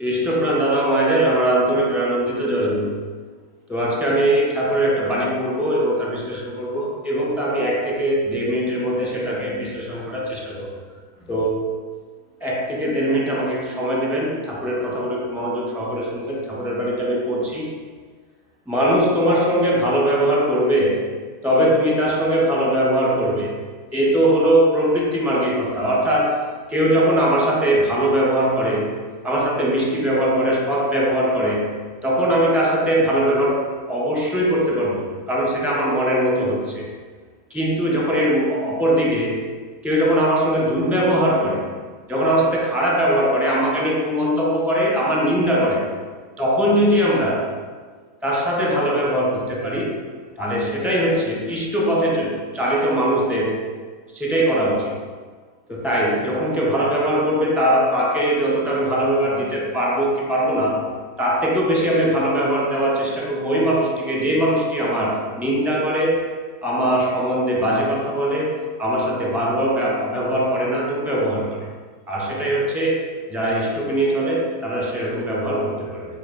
ইষ্টপ্রাণ দাদা মায়েদের আমার আন্তরিক আনন্দিত জয়গুরু। তো আজকে আমি ঠাকুরের একটা বাণী পড়বো এবং তার বিশ্লেষণ করব এবং তা আমি 1 থেকে 1.5 মিনিটের মধ্যে সেটাকে বিশ্লেষণ করার চেষ্টা করব। তো 1 থেকে 1.5 মিনিট আমাকে একটু সময় দেবেন, ঠাকুরের কথাগুলো একটু মনোযোগ সহকারে শুনবেন। ঠাকুরের বাণীটা আমি পড়ছি। মানুষ তোমার সঙ্গে ভালো ব্যবহার করবে, তবে তুমি তার সঙ্গে ভালো ব্যবহার করবে। এ তো হলো প্রবৃত্তি মার্গের কথা। অর্থাৎ কেউ যখন আমার সাথে ভালো ব্যবহার করে, আমার সাথে মিষ্টি ব্যবহার করে, সৎ ব্যবহার করে, তখন আমি তার সাথে ভালো ব্যবহার অবশ্যই করতে পারবো, কারণ সেটা আমার মনের মতো হচ্ছে। কিন্তু যখন এর অপর দিকে কেউ যখন আমার সঙ্গে দুর্ব্যবহার করে, যখন আমার সাথে খারাপ ব্যবহার করে, আমাকে নিয়ে কুমন্তব্য করে, আমার নিন্দা করে, তখন যদি আমরা তার সাথে ভালো ব্যবহার করতে পারি, তাহলে সেটাই হচ্ছে ইষ্ট পথে চালিত মানুষদের সেটাই করা উচিত। তো তাই যখন কেউ ভালো ব্যবহার করবে, তাকে যতটা আমি ভালো ব্যবহার দিতে পারবো কি পারবো না, তার থেকেও বেশি আমি ভালো ব্যবহার দেওয়ার চেষ্টা করবো ওই মানুষটিকে, যে মানুষটি আমার নিন্দা করে, আমার সম্বন্ধে বাজে কথা বলে, আমার সাথে বারবার ব্যবহার করে না, দুর্ব্যবহার করে। আর সেটাই হচ্ছে যারা ইষ্টকে নিয়ে চলে, তারা সেরকম ব্যবহার করতে পারবে।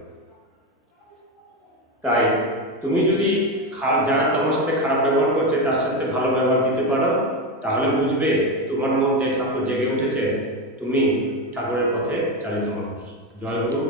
তাই তুমি যদি যারা তোমার সাথে খারাপ ব্যবহার করছে তার সাথে ভালো ব্যবহার দিতে পারো, তাহলে বুঝবে তোমার মধ্যে ঠাকুর জেগে উঠেছে, তুমি ঠাকুরের পথে চালিত মানুষ। জয় গুরু।